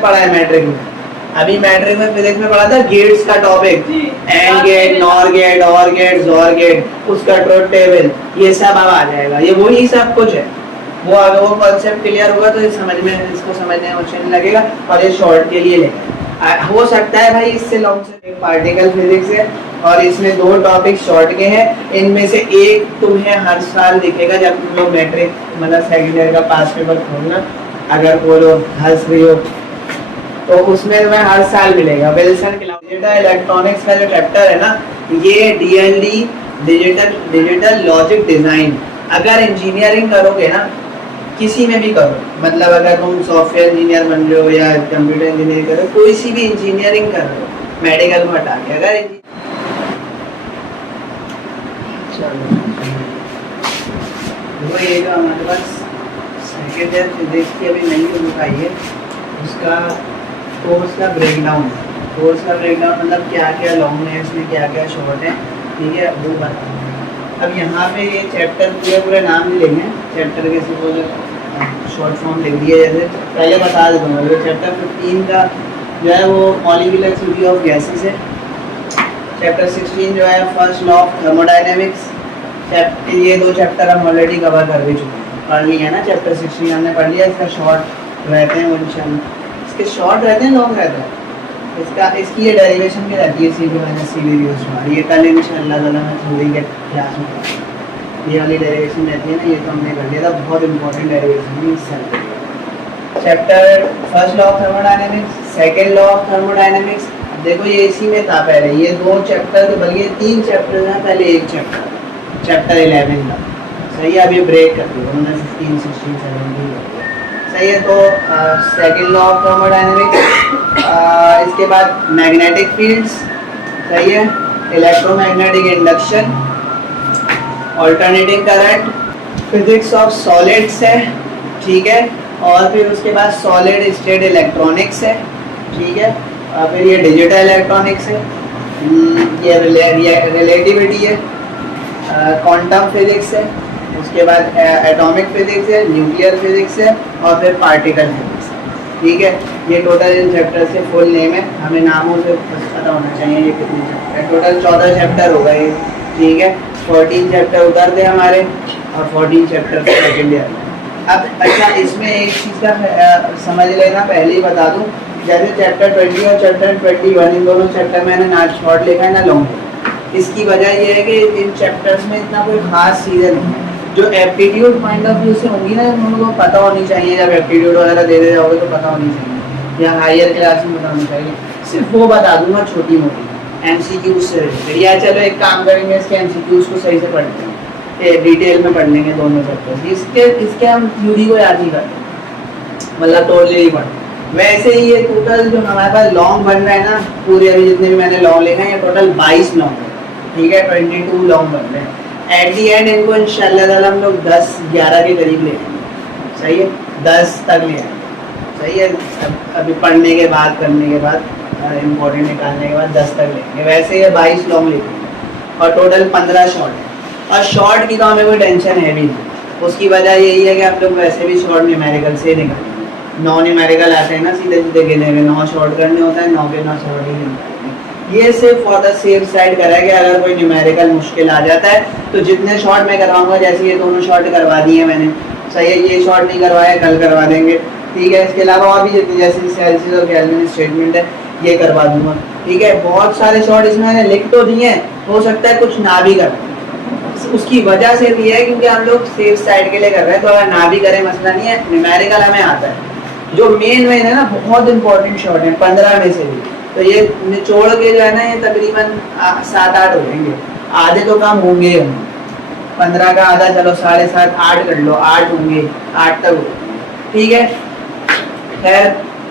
पढ़ा है मैट्रिक में। अभी मैट्रिक में फिजिक्स में पढ़ा था गेट्स का topic, and gate, nor gate, or gate, जोर गेट, उसका ट्रुथ टेबल, ये सब अब आ जाएगा। ये वही सब कुछ है। वो अगर वो कॉन्सेप्ट क्लियर होगा तो इसको समझने में मुश्किल नहीं लगेगा, और ये शॉर्ट के लिए लेगा। हो सकता है भाई इससे लॉन्ग से पार्टिकल फिजिक्स है, और इसमें 2 टॉपिक शॉर्ट के हैं। इनमें से एक तुम्हें हर साल दिखेगा जब तुम लोग मैट्रिक मतलब सेकेंड ईयर का पास पेपर खोलना, अगर बोलो हंस रही हो तो उसमें तुम्हें हर साल मिलेगा। विल्सन डिजिटल इलेक्ट्रॉनिक्स का जो चैप्टर है ना, ये डीएलडी डिजिटल लॉजिक डिजाइन। अगर इंजीनियरिंग करोगे ना, किसी में भी करो, मतलब अगर तुम सॉफ्टवेयर इंजीनियर बन रहे हो या कंप्यूटर इंजीनियरिंग कर रहे हो, कोई सी भी इंजीनियरिंग कर रहे हो, मेडिकल को हटा के, अगर वो ये जो हमारे पास सेकेंड ईयर फिजिक्स की अभी नई बुक आई है, उसका कोर्स का ब्रेकडाउन मतलब क्या क्या लॉन्ग है इसमें, क्या क्या शॉर्ट है, ठीक है, वो बताऊँ। अब यहाँ पे ये चैप्टर पूरे नाम नहीं लेंगे, चैप्टर के सपोज शॉर्ट फॉर्म लिख दिए। जैसे पहले बता देता हूँ, चैप्टर 15 का जो है वो मॉलिक्यूलर सिटी ऑफ गैसेस है। चैप्टर 16 जो है फर्स्ट लॉ ऑफ थर्मोडायनेमिक्स। ये 2 चैप्टर हम ऑलरेडी कवर कर भी चुके हैं, पढ़ लिए है ना। चैप्टर 16 हमने पढ़ लिया, इसका शॉर्ट रहते हैं वो इंशाल्लाह, इसके शॉर्ट रहते हैं, लॉन्ग रहते हैं। इसकी ये डेरिवेशन भी रहती है सीधी माइनस सी वीडियोस में, ये कल इंशाल्लाह ताला मैं थोड़ी के क्लास में ये वाली डेरिवेशन रहती है ना, ये तो हमने कर लिया था, बहुत इंपॉर्टेंट डेरिवेशन है इस साल। Chapter first law of thermodynamics, second law of thermodynamics. देखो ये इसी में था पहले, ये 2 चैप्टर के बल्कि 3 चैप्टर हैं, पहले एक चैप्टर 11 का, सही है। अब ये ब्रेक कर दिया उन्होंने, 15 16 17 सही है। तो सेकंड लॉ ऑफ थर्मोडायनेमिक्स, इसके बाद मैग्नेटिक फील्ड्स, सही है, electromagnetic induction, alternating current, physics of solids है, ठीक है, और फिर उसके बाद सॉलिड स्टेट इलेक्ट्रॉनिक्स है, ठीक है, और फिर ये डिजिटल इलेक्ट्रॉनिक्स है, ये रिलेटिविटी है, क्वांटम फिजिक्स है, उसके बाद एटॉमिक फिजिक्स है, न्यूक्लियर फिजिक्स है, और फिर पार्टिकल फिजिक्स, ठीक है। ये टोटल इन चैप्टर से फुल नेम है, हमें नामों से पता होना चाहिए ये कितने चैप्टर, टोटल 14 चैप्टर होगा ये, ठीक है। 14 चैप्टर उधर थे हमारे, और 14 चैप्टर सेकेंड ईयर। अब अच्छा, इसमें एक चीज़ का समझ लेना, पहले ही बता दूँ, जैसे चैप्टर 20 और चैप्टर 21, इन दोनों चैप्टर मैंने ना शॉर्ट लिखा है ना लॉन्ग। इसकी वजह यह है कि इन चैप्टर्स में इतना कोई खास चीज़ें नहीं है जो एप्टीट्यूड पॉइंट ऑफ व्यू से होंगी ना, उनको पता होनी चाहिए। जब एप्टीट्यूड वगैरह दे दे जाओगे तो पता होनी चाहिए, या हायर क्लास में पता होनी चाहिए। सिर्फ वो बता दूंगा छोटी मोटी एमसीक्यूज से रिलेटेड, या चलो एक काम करेंगे, इसके एमसीक्यूज को सही से पढ़ते हैं, डिटेल में पढ़ लेंगे दोनों चैप्टर। इसके हम थ्योरी को याद नहीं करते, मतलब टोटली नहीं पढ़ते। वैसे ही ये टोटल जो हमारे पास लॉन्ग बन रहा है ना, पूरे अभी जितने भी मैंने लॉन्ग लिखा है, ये टोटल 22 लॉन्ग है, ठीक है, 22 लॉन्ग बन रहे हैं। एट दी एंड इनको इंशाल्लाह ताला हम लोग 10-11 के करीब ले आएंगे, सही है, 10 तक ले आएंगे, सही है। अभी पढ़ने के बाद, करने के बाद, इम्पोर्टेंट निकालने के बाद 10 तक लेंगे। वैसे ये 22 लॉन्ग लिखेंगे, और टोटल 15 शॉर्ट है। और शॉर्ट की तो हमें कोई टेंशन है भी नहीं, उसकी वजह यही है कि आप लोग वैसे भी शॉर्ट न्यूमेरिकल से निकालेंगे। 9 न्यूमेरिकल आते हैं ना, सीधे सीधे गिने हुए 9 शॉर्ट करने होता है, 9 के 9 शॉर्ट ही गिनते हैं। ये सिर्फ फॉर द सेफ साइड करा है कि अगर कोई न्यूमेरिकल मुश्किल आ जाता है तो जितने शॉर्ट मैं करवाऊंगा, जैसे ये दोनों शॉर्ट करवा दिए मैंने, सही है, ये शॉर्ट नहीं करवाया, कल करवा देंगे, ठीक है। इसके अलावा और भी जितने, जैसे सेल्सियस और केल्विन स्टेटमेंट है, ये करवा दूंगा, ठीक है। बहुत सारे शॉर्ट इसमें मैंने लिख तो दिए हैं, हो सकता है कुछ ना भी कर, उसकी वजह से भी है क्योंकि हम लोग सेफ साइड के लिए कर रहे हैं। तो अगर ना भी करें मसला नहीं है, न्यूमेरिकल हमें आता है। जो मेन है ना, बहुत इंपॉर्टेंट शॉर्ट है 15 में से भी, तो ये निचोड़ के जो है ना, ये तकरीबन 7-8 हो जाएंगे, आधे तो काम होंगे ही होंगे। 15 का आधा, चलो 7.5 8 कर लो, 8 होंगे, 8 तक होंगे, ठीक है। खैर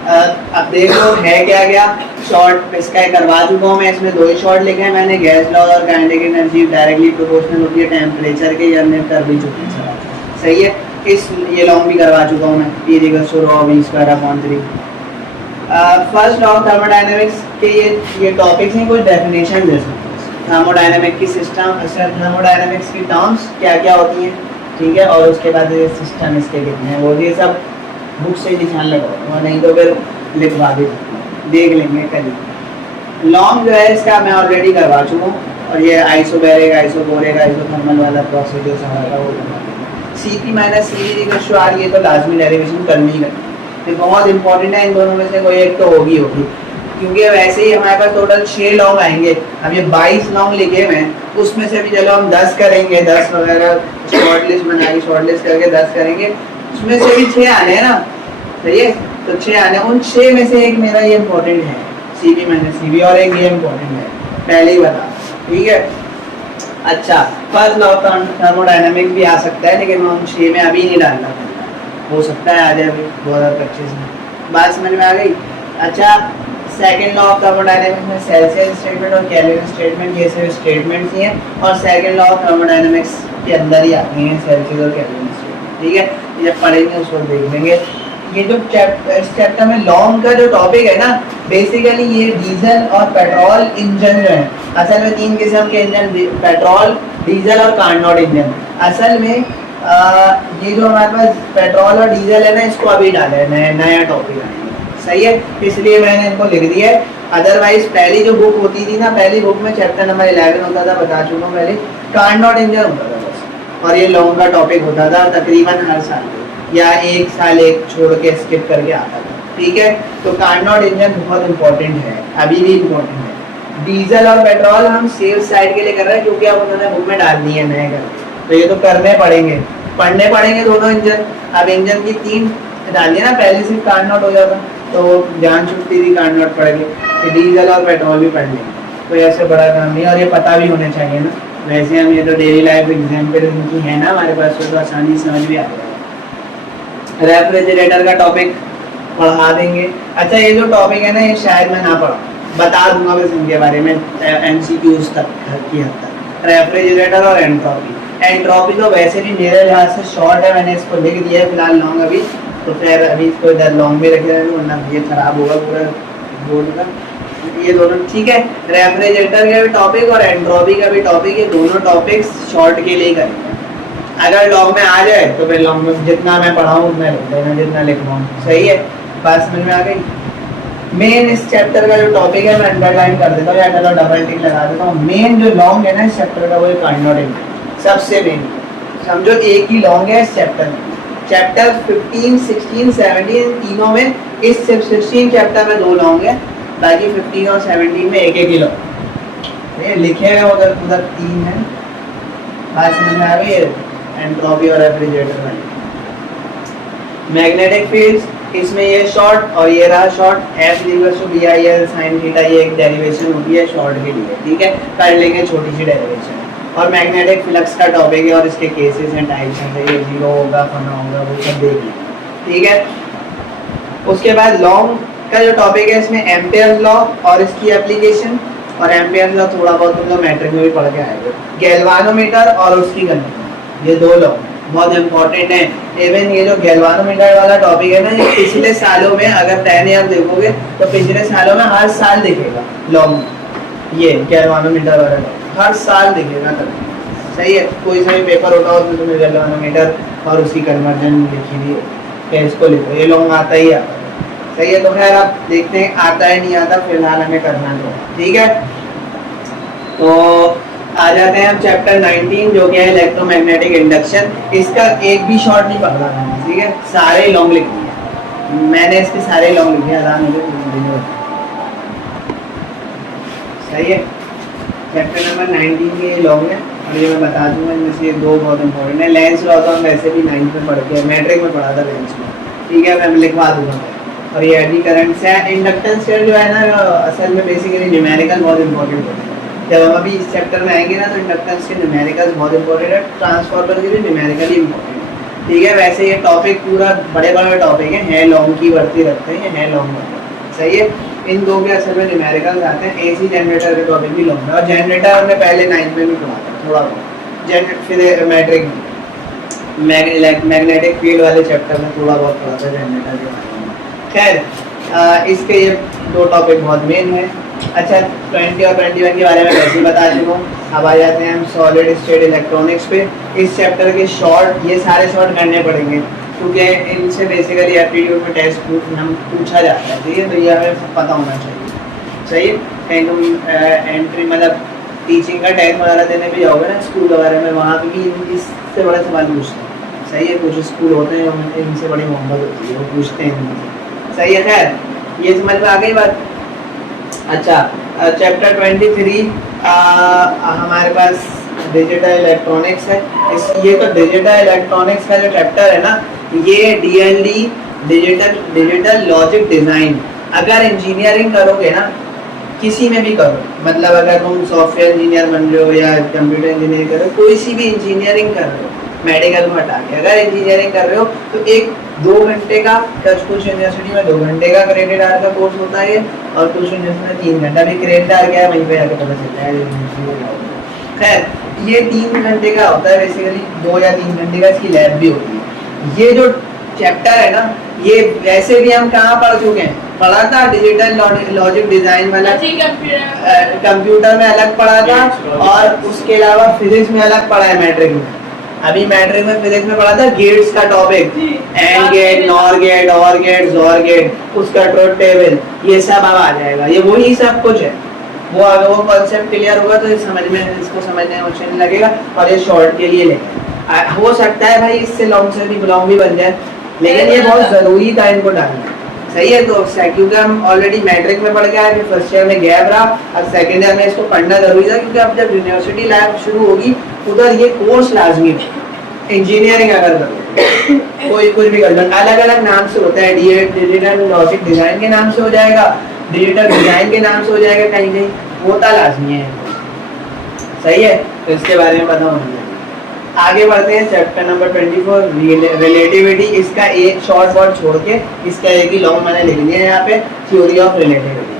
अब देखो है क्या क्या शॉर्ट, इसका करवा चुका हूँ मैं। इसमें 2 ही शॉर्ट लिखे हैं मैंने, गैस लॉ और काइनेटिक एनर्जी डायरेक्टली प्रोपोर्शनल होती है टेम्परेचर के, ये हमने कर भी चुकी है, सही है। ये लॉन्ग भी करवा चुका हूँ मैं, P=ρ(v²/3). First law of thermodynamics के ये टॉपिक्स हैं, कुछ डेफिनेशन जैसे थर्मोडायनेमिक की सिस्टम, थर्मोडायनेमिक्स की टर्म्स क्या क्या होती हैं, ठीक है, और उसके बाद ये सिस्टम इसके कितने हैं, वो ये सब बुक से निशान लगाओ, नहीं तो फिर लिखवा भी देख लेंगे कल। लॉन्ग जो है इसका मैं ऑलरेडी करवा चुका हूँ, और ये आइसोबैरिक आइसोकोरिक आइसोथर्मल वाला प्रोसेस जो सारा का वो करवा देंगे। CP माइनस CV ये तो लाजमी डेरिवेशन करनी ही करनी है, ये बहुत इंपॉर्टेंट है। इन दोनों में से कोई एक तो होगी क्योंकि वैसे ही हमारे पास टोटल 6 लॉन्ग आएंगे। अब ये 22 लॉन्ग लिखे हुए हैं, उसमें से भी चलो हम 10 करेंगे, 10 वगैरह शॉर्ट लिस्ट बना के शॉर्ट लिस्ट करके 10 करेंगे, उसमें से भी 6 आने हैं ना, सही है। तो 6 आने, उन 6 में से एक मेरा ये इंपॉर्टेंट है CP माइनस CV, और एक ये इंपॉर्टेंट है, पहले ही बता, ठीक है। अच्छा, फर्स्ट लॉ ऑफ थर्मोडायनामिक्स भी आ सकता है, लेकिन मैं उन 6 में अभी नहीं डालना, हो सकता है आ जाए अभी 2025 में। बात समझ में आ गई। अच्छा, सेकेंड लॉ ऑफ थर्मोडायनामिक्स में सेल्सियस स्टेटमेंट और केल्विन स्टेटमेंट, ये सिर्फ स्टेटमेंट्स ही हैं, और सेकेंड लॉ ऑफ थर्मोडायनामिक्स के अंदर ही आते हैं सेल्सियस और केल्विन स्टेटमेंट, ठीक है। जब पढ़ेंगे उसको देख लेंगे। ये जो चैप्टर में लॉन्ग का जो टॉपिक है ना, बेसिकली ये डीजल और पेट्रोल इंजन जो है, असल में 3 किस्म के इंजन, पेट्रोल, डीजल और कार्नोट इंजन। असल में ये जो हमारे पास पेट्रोल और डीजल है ना, इसको अभी डाला है, नया टॉपिक है, सही है, इसलिए मैंने इनको लिख दिया है। अदरवाइज पहली जो बुक होती थी ना, पहली बुक में चैप्टर नंबर 11 होता था, बता चुका हूँ पहले, कार्नोट इंजन होता था बस, और ये लॉन्ग का टॉपिक होता था तकरीबन हर साल, या एक साल एक छोड़ के स्किप करके आता था, ठीक है। तो कार्नोट इंजन बहुत इंपॉर्टेंट है, अभी भी इंपॉर्टेंट है। डीजल और पेट्रोल हम सेफ साइड के लिए कर रहे हैं, क्योंकि अब उन्होंने बुक में डाल दी है नए कर, तो ये तो करने पड़ेंगे, पढ़ने पड़ेंगे दोनों इंजन। अब इंजन की 3 डाल दिया ना, पहले सिर्फ कार्नोट हो जाता तो जान छुट्टी थी कार्नोट पढ़ के, डीजल और पेट्रोल भी पढ़ लेंगे, कोई ऐसे बड़ा काम नहीं, और ये पता भी होने चाहिए ना। वैसे हम ये तो डेली लाइफ एग्जाम्पल इनकी है ना हमारे पास, तो आसानी समझ भी आ जाएगा। रेफ्रिजरेटर का टॉपिक पढ़ा देंगे। अच्छा, ये जो टॉपिक है ना, ये शायद मैं ना पढ़ा, बता दूंगा बस इनके बारे में MCQs तक की हद तक। रेफ्रिजरेटर और एंट्रोपी, एंट्रोपी तो वैसे भी मेरे लिहाज से शॉर्ट है, मैंने इसको लिख दिया है फिलहाल लॉन्ग अभी, तो फिर अभी इसको इधर लॉन्ग में रखे रहेंगे, वरना ये खराब होगा पूरा बोर्ड का। ये दोनों ठीक है, रेफ्रिजरेटर का भी टॉपिक और एंट्रोपी का भी टॉपिक, ये दोनों टॉपिक्स शॉर्ट के लिए करेंगे। अगर लॉन्ग में आ जाए तो फिर लॉन्ग में जितना मैं पढ़ाऊँ उतना लिख देना, जितना लिखवाऊँ, सही है। बात समझ में आ गई। मेन इस चैप्टर का जो टॉपिक है मैं अंडरलाइन कर देता हूँ या चलो डबल टिक लगा देता हूँ। मेन जो लॉन्ग है ना इस चैप्टर का, वो है कार्नोट इंजन, सबसे मेन, समझो एक ही लॉन्ग है इस चैप्टर में। चैप्टर 15, 16, 17 तीनों में, इस 16 चैप्टर में 2 लॉन्ग है, बाकी 15 और 17 में एक ही लॉन्ग। ये लिखे हैं उधर 3 है। बात समझ में आ गई। एंट्रोपी और रेफ्रिजरेटर में मैग्नेटिक फील्ड्स, इसमें ये शॉर्ट और ये रहा शॉर्ट, F=BIL sin थीटा, ये एक डेरिवेशन होती है शॉर्ट के लिए, ठीक है, कर लेंगे छोटी सी डेरिवेशन। और मैग्नेटिक फ्लक्स का टॉपिक है और इसके केसेस हैं, टाइप्स हैं, ये जीरो होगा, फना होगा, वो सब देख लेंगे, ठीक है। उसके बाद लॉन्ग का जो टॉपिक है, इसमें एम्पियर्स लॉ और इसकी एप्लीकेशन, और एम्पियर्स लॉ थोड़ा बहुत तुम लोग मैट्रिक में भी पढ़ के आएंगे। गैल्वानोमीटर और उसकी गणना, ये 2 लॉ बहुत इंपॉर्टेंट है। इवन ये जो गैल्वानोमीटर वाला टॉपिक है ना, ये पिछले सालों में अगर पहले आप देखोगे तो पिछले सालों में हर साल दिखेगा लॉन्ग, ये गैल्वानोमीटर वाला हर साल दिखेगा तब, सही है। कोई सा भी पेपर होगा उसमें तुम्हें गैल्वानोमीटर और उसकी कन्वर्जन लिखी हुई है, इसको लिखो, ये लॉन्ग आता ही आता है, सही है। तो खैर आप देखते हैं आता है नहीं आता, फिलहाल हमें करना तो, ठीक है। तो आ जाते हैं हम चैप्टर 19 जो कि है इलेक्ट्रोमैग्नेटिक इंडक्शन। इसका एक भी शॉर्ट नहीं पढ़ा मैंने, ठीक है, सारे लॉन्ग लिख दिए मैंने, इसके सारे लॉन्ग लिखे, आराम से, सही है। चैप्टर नंबर 19 के लॉन्ग है, और ये मैं बता दूंगा इनमें से 2 बहुत इंपॉर्टेंट है। लेंस लॉ तो हम वैसे भी 9th में पढ़ के, मैट्रिक में पढ़ा था लेंस लॉ, ठीक है, मैं लिखवा दूंगा। और ये एडी करंट से इंडक्टेंस जो है ना, असल में बेसिकली न्यूमेरिकल बहुत इंपॉर्टेंट होता है। जब हम अभी इस चैप्टर में आएंगे ना, तो इंडक्टेंस के न्यूमेरिकल्स बहुत इंपॉर्टेंट है, ट्रांसफार्मर के भी न्यूमेरिकली इंपॉर्टेंट है, ठीक है। वैसे ये टॉपिक पूरा बड़े बड़े टॉपिक है लॉन्ग की बढ़ती रखते हैं, है लॉन्ग, सही है। इन 2 के असल में न्यूमेरिकल्स आते हैं। AC जनरेटर के टॉपिक भी लॉन्ग है, और जनरेटर हमने पहले 9th में भी पढ़ा था थोड़ा बहुत, फिर मैट्रिक मैग्नेटिक फील्ड वाले चैप्टर में थोड़ा बहुत पढ़ा था जनरेटर के बारे में। खैर इसके ये 2 टॉपिक बहुत मेन है। अच्छा, 20 और 21 के बारे में वैसे ही बता चुका हूँ। अब आ जाते हैं हम सॉलिड स्टेट इलेक्ट्रॉनिक्स पे। इस चैप्टर के शॉर्ट, ये सारे शॉर्ट करने पड़ेंगे, क्योंकि इनसे बेसिकली एप्टीट्यूड में टेस्ट पूछा जाता है, ठीक है, तो ये हमें पता होना चाहिए। सही है, कहीं तुम एंट्री मतलब टीचिंग का टेस्ट वगैरह देने भी जाओगे ना स्कूल वगैरह में, वहाँ पे भी इससे बड़ा सवाल पूछते हैं। सही है, कुछ स्कूल होते हैं इनसे बड़ी मोहब्बत होती है, वो पूछते हैं इनसे। सही है, खैर ये समझ में आ गई बात। अच्छा, चैप्टर 23 हमारे पास डिजिटल इलेक्ट्रॉनिक्स है। ये तो डिजिटल इलेक्ट्रॉनिक्स का जो चैप्टर है ना, ये DLD डिजिटल लॉजिक डिज़ाइन। अगर इंजीनियरिंग करोगे ना, किसी में भी करो, मतलब अगर तुम सॉफ्टवेयर इंजीनियर बन रहे हो या कंप्यूटर इंजीनियरिंग कर रहे हो, कोई सी भी इंजीनियरिंग कर रहे हो, मेडिकल को हटा के अगर इंजीनियरिंग कर रहे हो, तो 1-2 घंटे का, कुछ यूनिवर्सिटी में 2 घंटे का क्रेडिट आवर का कोर्स होता है, और कुछ यूनिवर्सिटी में 3 घंटा भी क्रेडिट आवर क्या है वहीं पे जाके पता चलता है। खैर, ये 3 घंटे का होता है बेसिकली, 2 या 3 घंटे का इसकी लैब भी होती है। ये जो चैप्टर है ना, ये वैसे भी हम कहाँ पढ़ चुके हैं, पढ़ा था डिजिटल लॉजिक डिजाइन वाला, कंप्यूटर में अलग पढ़ा था, और उसके अलावा फिजिक्स में अलग पढ़ा है मैट्रिक में। अभी मैट्रिक में फिजिक्स में पढ़ा था गेट्स का topic, and gate, nor gate, or gate, जोर गेट, उसका ट्रुथ टेबल, ये सब अब आ जाएगा। ये वही सब कुछ है, वो अगर वो कॉन्सेप्ट क्लियर होगा तो इसको समझने में मुश्किल लगेगा, और ये शॉर्ट के लिए लेंगे। हो सकता है भाई इससे लॉन्ग से भी लॉन्ग भी बन जाए, लेकिन ये बहुत ज़रूरी था इनको डालना। सही है, तो क्योंकि हम ऑलरेडी मैट्रिक में पढ़ के आए, फिर फर्स्ट ईयर में गैप रहा, और सेकेंड ईयर में इसको पढ़ना जरूरी था, क्योंकि अब जब यूनिवर्सिटी लाइफ शुरू होगी उधर ये कोर्स लाजमी है। इंजीनियरिंग अगर करो, कोई कुछ भी कर लो, अलग अलग नाम से होता है, डिजिटल लॉजिक डिजाइन के नाम से हो जाएगा, डिजिटल डिजाइन के नाम से हो जाएगा, कहीं कहीं होता लाजमी है। सही है, तो इसके बारे में पता होना चाहिए। आगे बढ़ते हैं, चैप्टर नंबर 24 रिलेटिविटी। इसका एक शॉर्ट वर्ड छोड़ के इसका एक ही लॉन्ग मैंने लिख लिया है यहाँ पे, theory of relativity,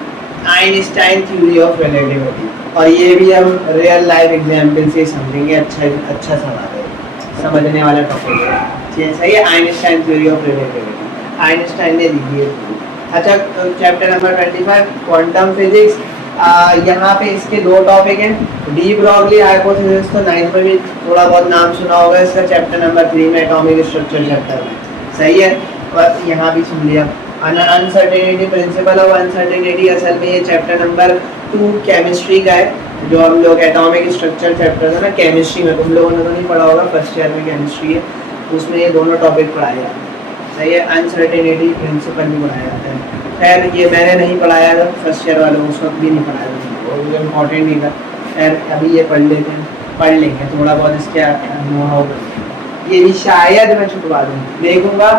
Einstein theory of relativity. और ये भी हम रियल लाइफ एग्जाम्पल से समझेंगे। अच्छा सवाल है, समझने वाला टॉपिक है। सही है, Einstein theory of relativity, Einstein ने दी है। अच्छा, चैप्टर नंबर 25 क्वांटम फिजिक्स। यहाँ पे इसके 2 टॉपिक हैं, डी ब्रॉगली हाइपोथेसिस, तो 9th में भी थोड़ा बहुत नाम सुना होगा इसका, चैप्टर नंबर 3 में एटॉमिक स्ट्रक्चर चैप्टर में। सही है, और यहाँ भी सुन लिया। अनसर्टेनिटी, प्रिंसिपल ऑफ अनसर्टेनिटी, असल में ये चैप्टर नंबर 2 केमिस्ट्री का है, जो हम लोग एटॉमिक स्ट्रक्चर चैप्टर था ना केमिस्ट्री में, तुम लोगों ने तो नहीं पढ़ा होगा, फर्स्ट ईयर में केमिस्ट्री है, उसमें ये दोनों टॉपिक पढ़ाए जाते हैं। सही है, अनसर्टेनिटी प्रिंसिपल भी पढ़ाया जाता है। खैर ये मैंने नहीं पढ़ाया था, फर्स्ट ईयर वालों उस वक्त भी नहीं पढ़ाया था, वो इम्पोर्टेंट नहीं था। खैर अभी ये पढ़ लेते हैं, पढ़ लेंगे थोड़ा बहुत इसके नो हाउ। ये भी शायद मैं छुपवा दूँ, देखूंगा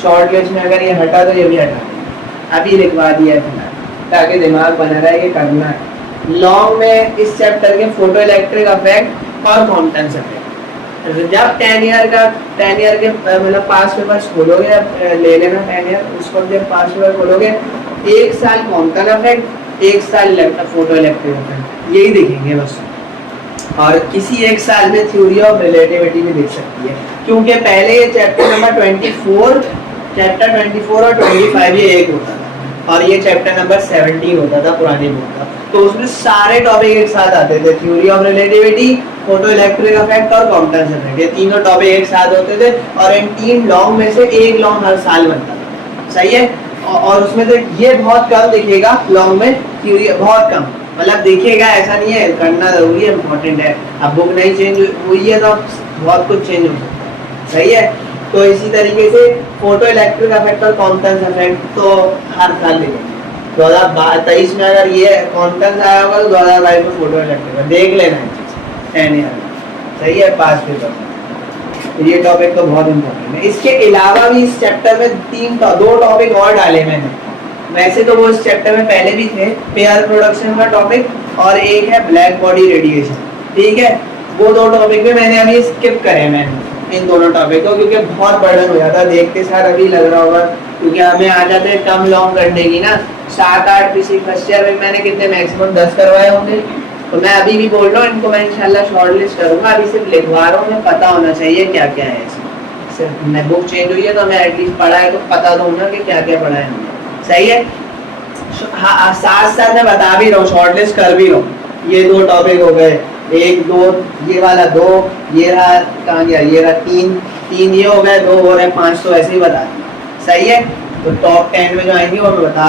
शॉर्ट लिस्ट में अगर ये हटा तो ये भी हटा देंगे। अभी लिखवा दिया है फिलहाल, ताकि दिमाग बना रहा है कि करना है। लॉन्ग में इस चैप्टर के फोटो इलेक्ट्रिक इफेक्ट और कॉम्पटेंस इफेक्ट। जब 10 ईयर के मतलब पास पेपर्स खोलोगे, ले लेना 10 ईयर, उसको जब पास पेपर खोलोगे, 1 साल कॉम्पटेंस इफेक्ट, 1 साल फोटो इलेक्ट्रिक इफेक्ट, यही देखेंगे बस। और किसी एक साल में थ्योरी ऑफ रिलेटिविटी भी देख सकती है, क्योंकि पहले ये चैप्टर नंबर 24 और 25 ये एक होता था, और ये चैप्टर नंबर 17 होता था पुरानी बुक का। तो उसमें सारे टॉपिक एक साथ आते थे, theory of relativity, photo electric effect और कॉम्पटेंस इफेक्ट, ये तीनों टॉपिक एक साथ होते थे, और इन 3 लॉन्ग में से एक लॉन्ग हर साल बनता था। सही है, और उसमें से ये बहुत कम दिखेगा लॉन्ग में, थ्योरी बहुत कम, मतलब देखिएगा, ऐसा नहीं है, करना जरूरी है, इंपॉर्टेंट है। अब बुक नहीं चेंज हुई है तो बहुत कुछ चेंज हो सकता है। सही है, तो इसी तरीके से फोटो इलेक्ट्रिक इफेक्ट और कॉम्पटेंस इफेक्ट तो हर साल देखेंगे। 2023 में अगर ये कॉम्पटेंस आया होगा तो 2022 में फोटो इलेक्ट्रिक देख लेना है 10 ईयर में। सही है, पास पेपर। ये टॉपिक तो बहुत इंपॉर्टेंट है। इसके अलावा भी इस चैप्टर में 2 टॉपिक और डाले मैंने, वैसे तो वो इस चैप्टर में पहले भी थे, पेयर प्रोडक्शन का टॉपिक, और एक है ब्लैक बॉडी रेडिएशन। ठीक है, वो 2 टॉपिक भी मैंने अभी स्किप करे मैंने इन दोनों टॉपिक को, क्योंकि बहुत बर्डन हो जाता है देखते सार। अभी लग रहा होगा क्योंकि हमें आ जाते हैं कम लॉन्ग करने की ना, 7-8 पीसी फर्स्ट ईयर में मैंने कितने मैक्सिमम 10 करवाए होंगे। तो मैं अभी भी बोल रहा हूँ, इनको मैं इंशाल्लाह शॉर्ट लिस्ट करूँगा, अभी सिर्फ लिखवा रहा हूँ, मैं पता होना चाहिए क्या क्या है इसमें। सिर्फ मैं बुक चेंज हुई है तो मैं एटलीस्ट पढ़ा है तो पता तो ना कि क्या क्या पढ़ा है हमने। सही है, हाँ, साथ साथ मैं बता भी रहा हूँ, शॉर्ट लिस्ट कर भी रहा हूँ। ये 2 टॉपिक हो गए, 1 2, ये वाला 2, ये रहा कहाँ गया, ये रहा 3, 3 ये हो गए, 2 हो रहे, 5 तो ऐसे ही बता दिए, सही है। तो टॉप 10 में जो आएंगे वो बता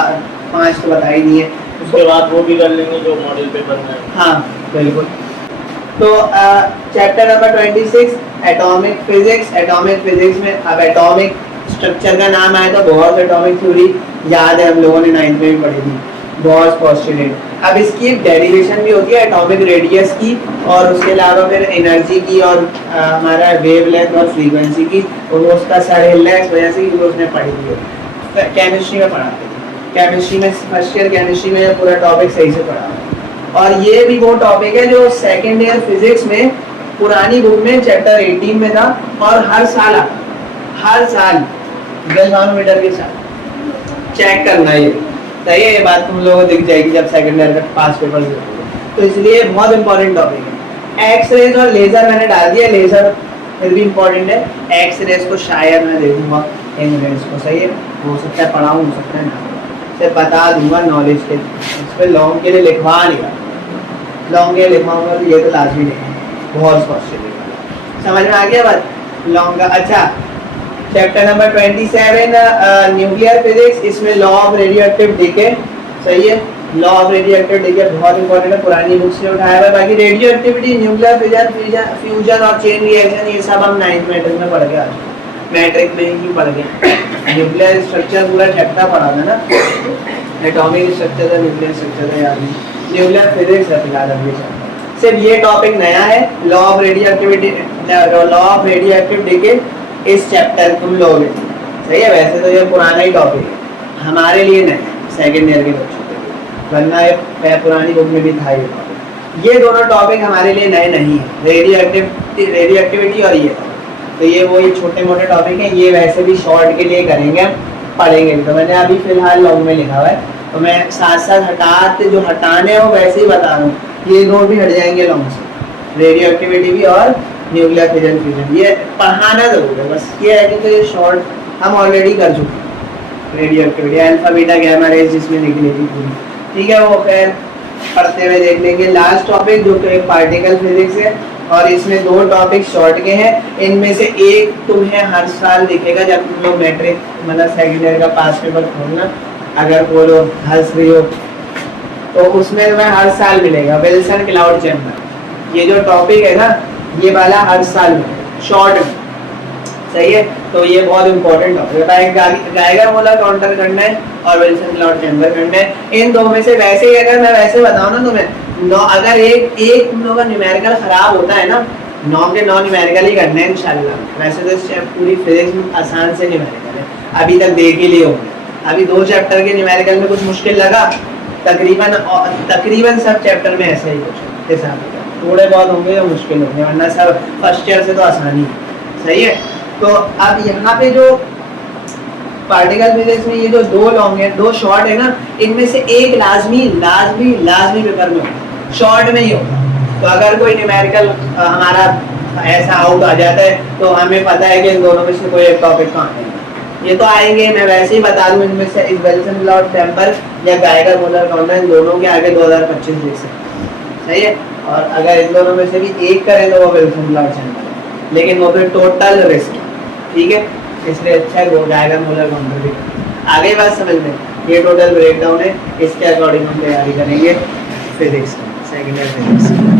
5 तो बता ही दिए। उसके बाद वो भी कर लेंगे जो मॉडल पेपर में है। हाँ बिल्कुल। तो chapter number 26 atomic physics. Atomic physics में अब एटॉमिक स्ट्रक्चर का नाम आया तो बोर्स एटॉमिक थ्योरी याद है, हम लोगों ने 9th में भी पढ़ी थी, बोर्स पोस्टुलेट। अब इसकी एक डेरिवेशन भी होती है एटॉमिक रेडियस की, और उसके अलावा फिर एनर्जी की, और हमारा वेवलेंथ और फ्रीक्वेंसी की। और वो उसका सर हिल रहा है इस वजह से कि उसने पढ़ी थी, केमिस्ट्री में पढ़ाते थे। केमिस्ट्री में फर्स्ट ईयर केमिस्ट्री में पूरा टॉपिक सही से पढ़ा। और ये भी वो टॉपिक है जो सेकेंड ईयर फिजिक्स में पुरानी बुक में चैप्टर 18 में था, और हर साल आता, हर साल गैल्वेनोमीटर के साथ चेक करना। ये सही है, ये बात तुम लोगों को दिख जाएगी जब सेकंड ईयर का पास पेपर देते। तो इसलिए बहुत इंपॉर्टेंट टॉपिक है। एक्स रेज और लेजर मैंने डाल दिया, लेजर फिर भी इंपॉर्टेंट है। एक्स रेज को शायद मैं देखूंगा, इन रेज को, सही है, हो सकता है पढ़ाऊँ, हो सकता है ना, से बता दूंगा नॉलेज के। इस पर लॉन्ग के लिए लिखवा नहीं रहा, लॉन्ग के लिए लिखवाऊंगा तो ये तो लाजमी नहीं, बहुत स्पष्ट समझ में आ गया बात लॉन्ग का। अच्छा, चैप्टर नंबर 27 न्यूक्लियर फिजिक्स। इसमें law of radioactive decay, सही है, law of radioactive decay बहुत इंपॉर्टेंट है, पुरानी बुक से उठाया हुआ है। बाकी radioactivity, nuclear fission, fusion और चेन रिएक्शन, ये सब हम 9th मैट्रिक में पढ़ गए, आज मैट्रिक में ही पढ़ गए। न्यूक्लियर स्ट्रक्चर पूरा चैप्टर पढ़ा था ना, एटॉमिक स्ट्रक्चर था, न्यूक्लियर स्ट्रक्चर था, याद नहीं। न्यूक्लियर फिजिक्स है फिलहाल अभी चैप्टर, सिर्फ ये टॉपिक नया है, law of radioactivity, law of radioactive decay. इस चैप्टर तुम लोगे, सही है, वैसे तो ये पुराना ही टॉपिक है, हमारे लिए नहीं, सेकेंड ईयर के बच्चों के लिए, वरना ये पुरानी बुक में भी था ये टॉपिक। ये दोनों टॉपिक हमारे लिए नए नहीं है, रेडियो एक्टिविटी और ये। तो ये वो ये छोटे मोटे टॉपिक हैं, ये वैसे भी शॉर्ट के लिए करेंगे, पढ़ेंगे। तो मैंने अभी फिलहाल लॉन्ग में लिखा हुआ है, तो मैं साथ साथ हटाते जो हटाने हो वैसे ही बता रहा हूँ, ये दो भी हट जाएंगे लॉन्ग से, रेडियो एक्टिविटी भी और न्यूक्लियर फिजन फ्यूजन। ये पढ़ाना जरूर है, बस ये है कि तो ये शॉर्ट हम ऑलरेडी कर चुके हैं। Radioactivity alpha beta gamma rays जिसमें निकली थी पूरी, ठीक है, वो खैर पढ़ते हुए देख लेंगे। लास्ट टॉपिक जो कि एक पार्टिकल फिजिक्स है, और इसमें 2 टॉपिक शॉर्ट के हैं। इनमें से एक तुम्हें हर साल दिखेगा जब तुम लोग मैट्रिक मतलब सेकेंड ईयर का पास पेपर खोलना, अगर बोलो हंस रही हो तो उसमें तुम्हें हर साल मिलेगा, विल्सन क्लाउड चैम्बर। ये जो टॉपिक है ना, ये वाला हर साल मिलेगा शॉर्ट में, सही है। तो ये बहुत इंपॉर्टेंट टॉपिक है, गाइगर मोलर काउंटर करना है और विल्सन क्लाउड चैम्बर करना है। इन दो में से वैसे ही अगर मैं वैसे बताऊँ ना तुम्हें, अगर एक तुम लोग का न्यूमेरिकल खराब होता है ना, 9 के 9 न्यूमेरिकल ही करने हैं इंशाल्लाह। वैसे तो पूरी फिजिक्स में आसान से न्यूमेरिकल है, अभी तक देख ही लिए होंगे। अभी 2 चैप्टर के न्यूमेरिकल में कुछ मुश्किल लगा, तकरीबन सब चैप्टर में ऐसा ही कुछ हिसाब है, थोड़े बहुत होंगे जो मुश्किल होंगे, वरना सब फर्स्ट ईयर से तो आसानी है, सही है। तो अब यहाँ पे जो पार्टिकल फिजिक्स में ये जो 2 लॉन्ग है 2 शॉर्ट है ना, इनमें से एक लाजमी पेपर में होगा, शॉर्ट में ही होगा। तो अगर कोई न्यूमेरिकल हमारा ऐसा आउट आ जाता है तो हमें पता है कि इन दोनों में से कोई एक टॉपिक कहाँ है। ये तो आएंगे, मैं वैसे ही बता दूं, इनमें से इस विल्सन क्लाउड चैम्बर या गाइगर मोलर काउंटर, इन दोनों के आगे 2025 लिख सकते हैं, सही है। और अगर इन दोनों में से भी एक करें तो वो विल्सन क्लाउड चैम्बर है, लेकिन वो फिर टोटल रिस्क है, ठीक है, इसलिए अच्छा है वो गाइगर मोलर काउंटर भी। आगे बात समझ में, ये टोटल ब्रेकडाउन है, इसके अकॉर्डिंग हम तैयारी करेंगे फिजिक्स, सेकेंड ईयर फिजिक्स।